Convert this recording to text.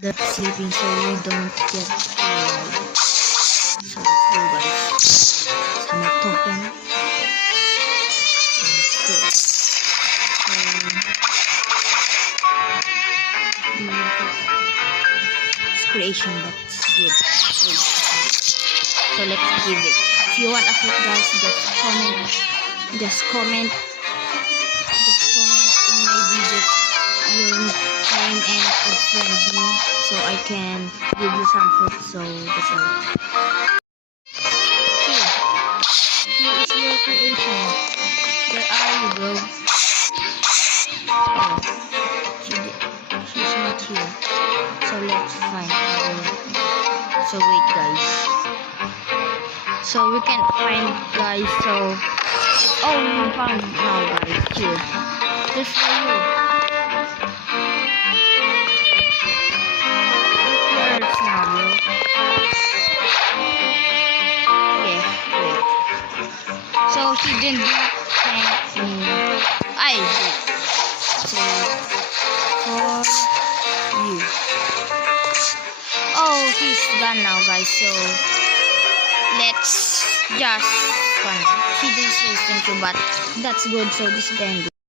the sleeping so we don't get tired. So let's go guys. I'm not talking. Good. It's creation that's good. So let's give it. If you want a foot guys, just comment in my video your name and add friend me so I can give you some food. So that's all. Here is your creation. Where are you, bro? Oh, she's not here. So let's find her. So wait guys. So we can find guys. So we found now guys. Here. This for you. Yours now, bro. Yeah, wait. So she didn't thank me. I did. So for you. Oh, he's done now, guys. So let's just fun. She didn't say thank you, but that's good. So this is the end.